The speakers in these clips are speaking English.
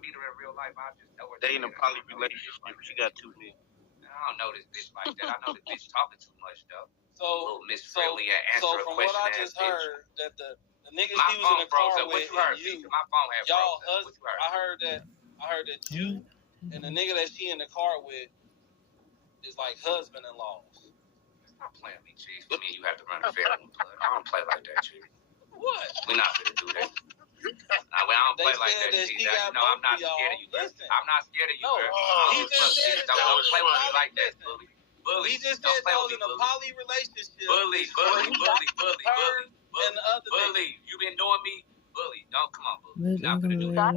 meet her in real life, I just know her. They in a poly relationship. She got 2 men. I don't know this bitch like that. I know this bitch talking too much though. So, Miss Friendly and answer a from question. what I just heard, that the niggas he was in the car with and you, my phone had y'all husband. I heard that you and the nigga that she in the car with is like husband-in-laws. Stop playing me, Chief. With me, you have to run a fair one, blood. I don't play like that, Chief. What? We're not gonna do that. I don't play like that, Chief. No, I'm not scared of you. I'm not scared of you, bro. He just said don't play with me like that, bully. Bully. He just said y'all was in a poly relationship. Bully. And the other bully. You been knowing me? Bully. Don't come on, bully. You're not gonna do that.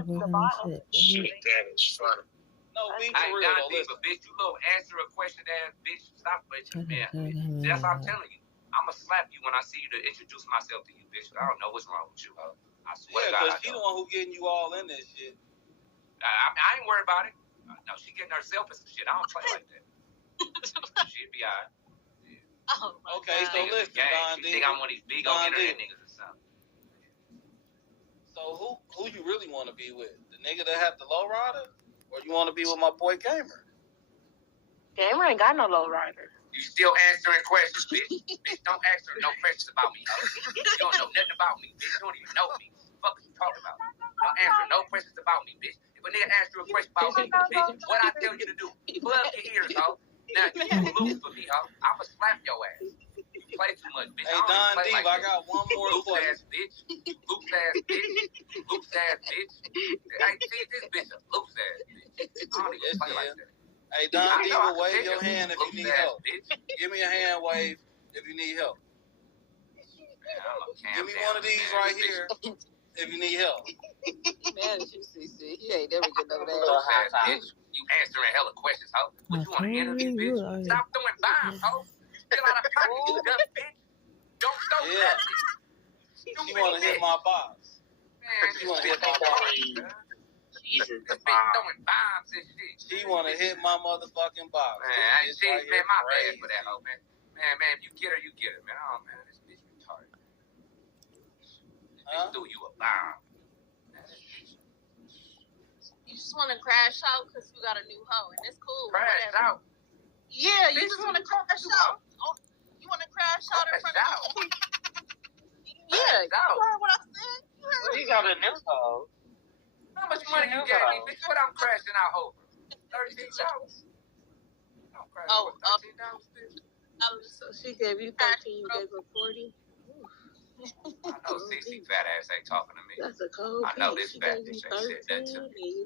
Shit, that is funny. No, be for real, though. Bitch, you little answer a question ass bitch. Stop bitching, man. That's what I'm telling you. I'ma slap you when I see you to introduce myself to you, bitch. I don't know what's wrong with you, ho. I swear to God. Because she the one who getting you all in this shit. I ain't worried about it. No, she getting herself in some shit. I don't play like that. She'd be alright. Yeah. Oh, okay, so listen, Don D. You think I'm one of these big old internet niggas or something? So who you really want to be with? The nigga that had the lowrider? Or you want to be with my boy Gamer? Gamer ain't got no lowrider. You still answering questions, bitch. Bitch, don't answer no questions about me, ho. You don't know nothing about me, bitch. You don't even know me. What the fuck are you talking about? Don't answer no questions about me, bitch. If a nigga asks you a question about me, bitch, what I tell you to do? Plug your ears, ho. Now, you lose for me, ho. I'ma slap your ass. You play too much, bitch. Hey, Don Deep, like I got one more question. Loose ass bitch. Loose ass bitch. Loose ass bitch. I see this bitch a loose ass bitch. I don't even play like that. Hey, Don Diva, wave your hand if you need help. Give me a hand wave if you need help. Give me one of these right here if you need help. Man, you CC. You ain't never get no that. Bitch, you answering hella questions, ho. What you want to interview, bitch? Stop throwing bombs, ho. You still out of pocket, you dumb bitch. Don't throw nothing. She want to hit my box. Man, she want to hit my box. This bitch throwing bombs and shit. She want to hit my motherfucking box. Man, man, my bad for that, ho, man. Man, if you get her, you get her, man. Oh, man, this bitch retarded. This bitch threw you a bomb. You just want to crash out because you got a new hoe, and it's cool. Crash out? Yeah, you just want to crash out. You want to crash out in front of me? Yeah, you heard what I said? You got a new hoe. How much money you gave me, bitch? What I'm crashing out over? $13. I'm crashing over $13, bitch. So she gave you 13, you gave her 40. I know CC fat ass ain't talking to me. That's a cold. I know this fat bitch ain't said that to me.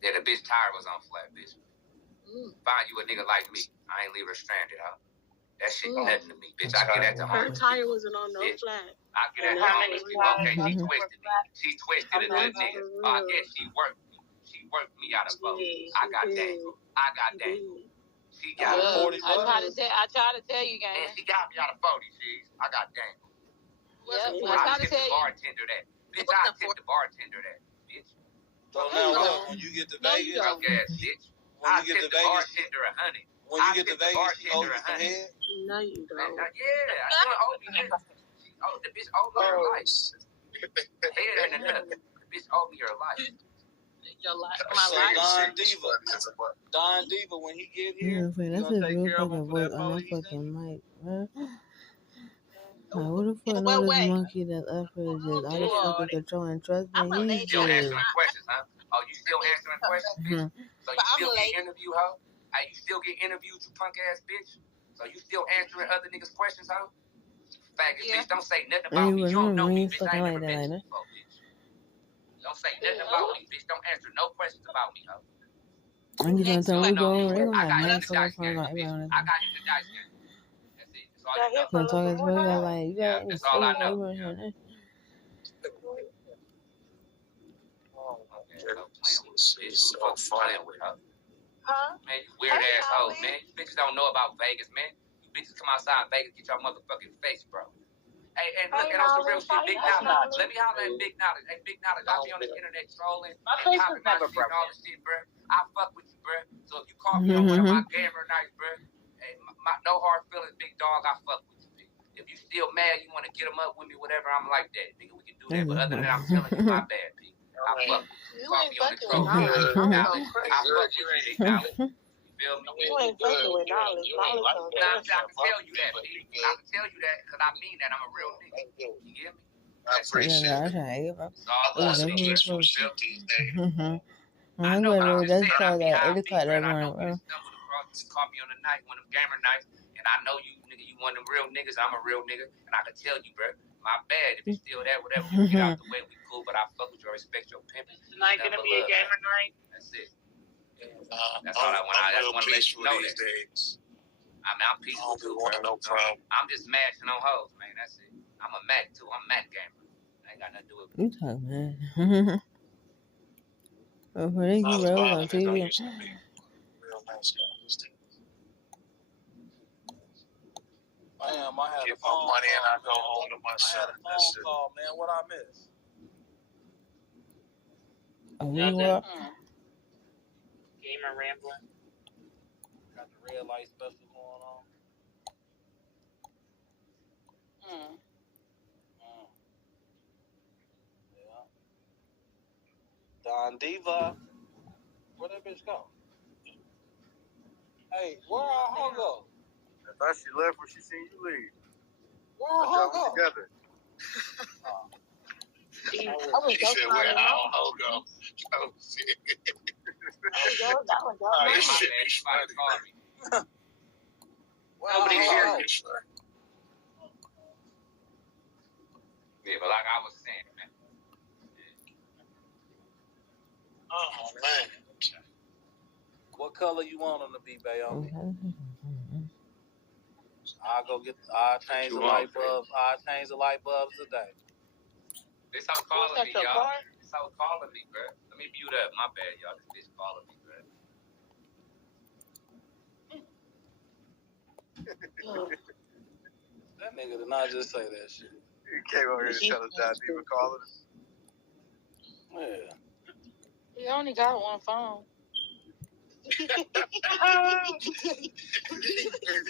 Yeah, the bitch tire was on flat, bitch. Find you a nigga like me. I ain't leave her stranded, huh? That shit nothing to me, bitch. I get at the Her homeless. tire wasn't on no flat. I get at the homeless people. Okay, she twisted me. She twisted a good nigga. I guess she worked me. She worked me out of both. I got dangled. She got 40. I try to tell you, guys. And she got me out of 40, G's. I got dangled. Yep, I tip the bartender that. Bitch, I tip the bartender that, bitch. So now look, when you get to Vegas, bitch. I tip the bartender 100. When you get to Vegas, you owe you some head? No, you don't. Yeah, I don't owe me head. The bitch owed me her life. Head and the nut. The bitch owed me her life. Your life, my life. Don Diva, when he get here, that's a real fucking voice on that fucking mic, bro. Like, who the fuck know this monkey that's up here just all the fucking control and trust me? He's still answering questions, huh? Oh, you still answering questions, bitch? So you still get interviewed, ho? Hey, you still get interviewed, you punk ass bitch? So you still answering other niggas' questions, ho? Faggot, bitch, don't say nothing about me. You don't know me, bitch. I ain't never met you before, bitch. Don't say nothing about me, bitch. Don't answer no questions about me, ho. I'm just gonna tell you, go. I got hit the dice game, bitch. I got hit the dice game. That's it. That's all you know. I'm talking to her like, you got that's all I know. So playing with her. Man, you weird assholes, man. You bitches don't know about Vegas, man. You bitches come outside Vegas, get your motherfucking face, bro. Hey, and look at some real shit, Big Knowledge. Let me holler at Big Knowledge. Hey, Big Knowledge, I be on this internet trolling and popping my shit and all this shit, bro. I fuck with you, bro. So if you call me on one of my gamer nights, bro, hey, no hard feelings, big dog, I fuck with you, big. If you still mad, you want to get them up with me, whatever, I'm like that, nigga, we can do that. But other than that, I'm telling you, my bad, big. fuck You call ain't me on the fucking with troll. knowledge. I I'm fuck so with crazy. you, big knowledge. You feel me? You ain't fucking with knowledge. Knowledge so Nah, I different. can tell you that, B. I can tell you that because I mean that. I'm a real nigga. You get me? I appreciate it. It's all love. Some stressful shit these days. I know, but I'm just saying, I call be that high 8 on o'clock people, that and I know morning, we stumbled across, you caught me on the night, one of them gamer nights, and I know you, nigga, you one of them real niggas, I'm a real nigga, and I can tell you, bro, my bad, if you still that, whatever, you get out the way, we cool, but I fuck with you, I respect your pimping. Tonight gonna be a gamer night. That's it. That's all I want. I just want to let you know that. Days. I mean, I'm peaceful too, bro. No problem. I'm just smashing on hoes, man, that's it. I'm a Mac, too, I'm a Mac gamer. I ain't got nothing to do with it. You talk, man. Before they keep rolling on TV. Real nice guy. Damn, I had Get a phone my money call, and I go man. home to my I son. had a phone call, man. What I miss? Oh, we were. Gamer rambling. Got the red light special going on. Yeah. Don Diva. Where that bitch go? Hey, where our hoe go? I thought she left when she seen you leave. Where our hoe go? Together. I was She so said, proud where of our you. hoe go? Oh, shit. That was Oh, this nice. shit be funny. Nobody hears here. you. Yeah, but like I was saying, man. Oh, man. What color you want them to be, baby? I'll change the light bulbs. I'll change the light bulbs today. This hoe calling me, y'all. This hoe calling me, bro. Let me mute up. My bad, y'all. This bitch calling me, bro. That nigga did not just say that shit. You came over here to tell us that people calling us. Yeah. He only got one phone. Acting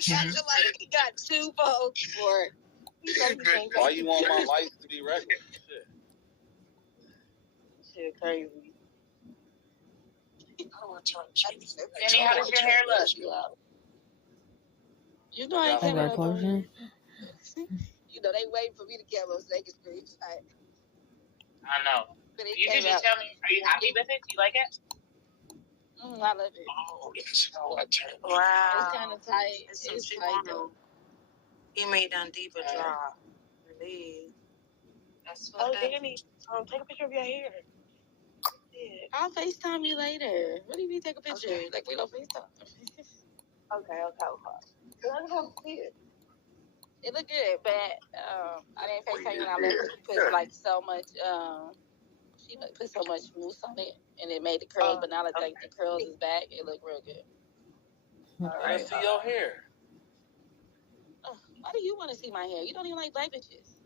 like he got two phones for it. Why you want my lights to be regular? Shit crazy. Jenny, how does your hair look? You know I ain't I saying got a that. question. You know they waiting for me to come up so they can screenshot. I know. You can just tell me, are you happy with it? Do you like it? I love it. Oh, that's how I turn. Wow. It's kind of tight. It's some It's shit tight on though. He made Don Diva drop. Really? That's what Danny, take a picture of your hair. Yeah. I'll FaceTime you later. What do you mean take a picture? Okay. Like we don't FaceTime. Okay. I just want to see it. It looked good, but I didn't FaceTime you when I left. She put like so much she put so much mousse on it and it made the curls, but now that like the curls is back, it looked real good. Let me see your hair. Why do you want to see my hair? You don't even like black bitches.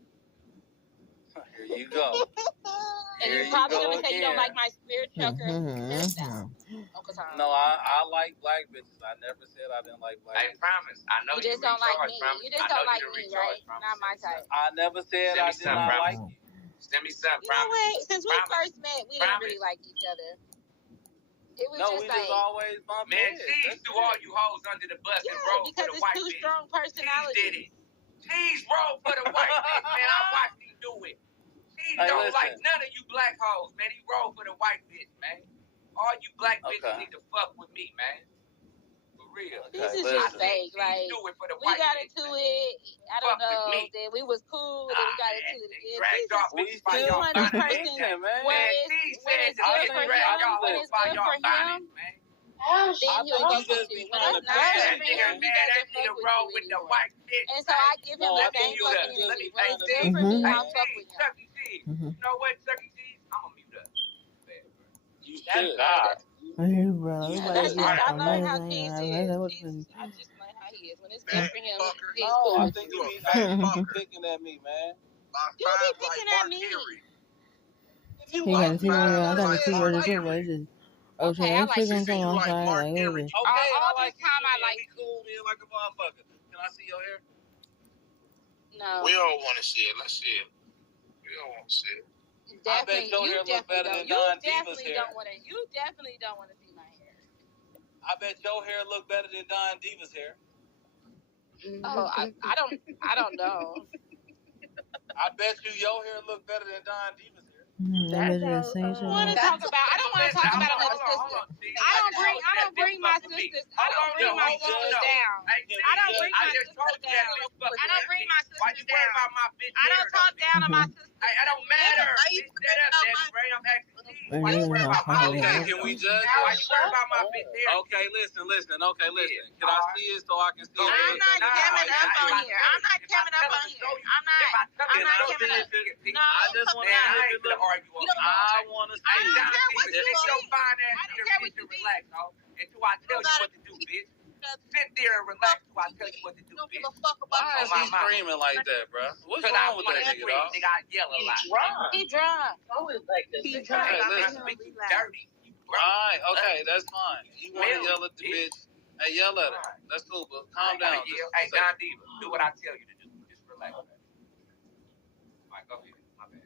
Here you go. And you're probably going to say you don't like my spiritual hairstyle. Uncle Tom. No, I like black bitches. I never said I didn't like black bitches. I promise. I know you just don't like me. You just don't like me, right? Not my type. I never said I did not like you. Send me some, you know what? Since we first met, we didn't really like each other. It was no, just we like, just always bumped man, Cheese threw all you hoes under the bus and rolled for the white bitch. Because it's two strong personalities. Cheese did it. Cheese rolled for the white bitch, man. I watched him do it. Cheese don't like none of you black hoes, man. He rolled for the white bitch, man. All you black bitches need to fuck with me, man. For real. This is just fake. Like, we got into it. I don't know. Then we was cool. Then we got into it again. We still one of these persons man. when it's good for him, when it's good for him, then he'll go with you. When it's not good for him, he doesn't fuck with you anymore. And so I give him the same fucking energy. When it's good for me, I'll fuck with him. You know what, Chucky Cheese? I'm gonna mute up. You should. Hey, bro. I learned how Cheese is. I just learned how he is. When it's good for him, he's cool. I think you be picking at me, man. You be picking at me. He got a TV. I got a TV too, but it's just. Okay, I like chicken come outside. Like, Okay, all I like this time I like you cool man like a motherfucker. Can I see your hair? No. We all want to see it. Let's see it. We all want to see it. definitely, your hair look better than Don Diva's hair. You definitely don't want to see my hair. I bet your hair look better than Don Diva's hair. Oh, I don't know. I bet your hair look better than Don Diva's hair. I don't want to talk about. I don't want to talk about another sister. I don't bring my sisters. I don't bring my sisters down. I don't bring my sisters down. I don't bring my sisters down. I don't talk down on my sisters. I don't matter. I'm asking Can we judge? Why you worry about my bitch hair? Okay, listen. Can I see it so I can see it? I'm not coming up on here. I'm not coming up on here. I'm not coming up. No, I just want to see it. I want to see I don't care what you Sit your think. fine ass I don't here, care bitch, what you and think. relax, ho. Until I tell you what to do, bitch. Sit there and relax till I tell you what to do, Don't give bitch. a fuck about Why is he screaming like that, bro? What's wrong with that nigga, dog? Nigga, I yell a lot. He drunk. Always like this. He Hey, drunk. listen, bitch, you dirty. Alright, okay, that's fine. You want to yell at the bitch? Hey, yell at her. That's cool, but calm down. Hey, Don Diva, do what I tell you to do. Just relax. All right, go ahead. My bad.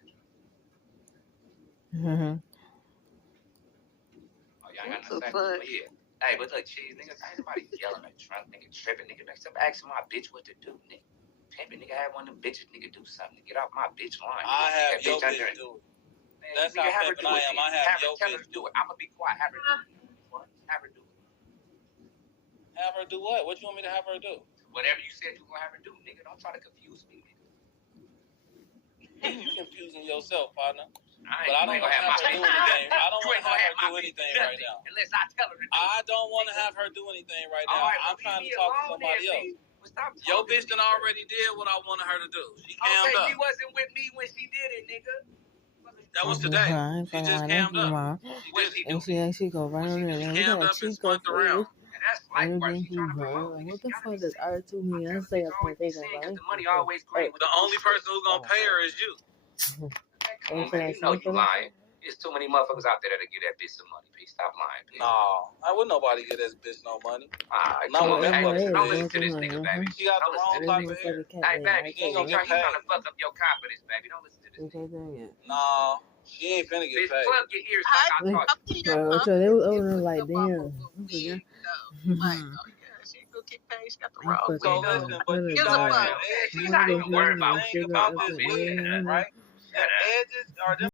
Oh, y'all got nothing to say? But yeah. Hey, but look, cheese, nigga, ain't nobody yelling at drunk, nigga, tripping, nigga. Next time, asking my bitch what to do, nigga. Pimping, nigga, have one of them bitches, nigga, do something. Get off my bitch line. I have your bitch do it. That's how pimping I am. I have your bitch do it. I'm gonna be quiet. Have her do it. Have her do it. Have her do what? What you want me to have her do? Whatever you said you gonna have her do, nigga. Don't try to confuse me, nigga. You confusing yourself, partner. But I don't want to have her do anything. I don't want to have her do anything right now. Unless I tell her to do it. I don't want to have her do anything right now. I'm trying to talk to somebody else. Your bitch done already did what I wanted her to do. She cammed up. She wasn't with me when she did it, nigga. That was today. She just cammed up. And she actually go right on there. She cammed up and spun around. Everything he wrote. What the fuck does R2 mean? I say I can't think of it. The money always great. The only person who's gonna pay her is you. Come on, man. You know you lying. There's too many motherfuckers out there that'll give that bitch some money. Please stop lying, bitch. No, I wouldn't nobody give this bitch no money. Don't listen to this nigga, baby. She got the wrong type of hair. Hey, baby, he's trying to fuck up your confidence, baby. Don't listen to this nigga. No, she ain't finna get Bitch, paid. plug your ears like I taught you. Bro, so they was over there like, damn. So listen, but you know what? She's not even worried about this bitch, right? The edges are them.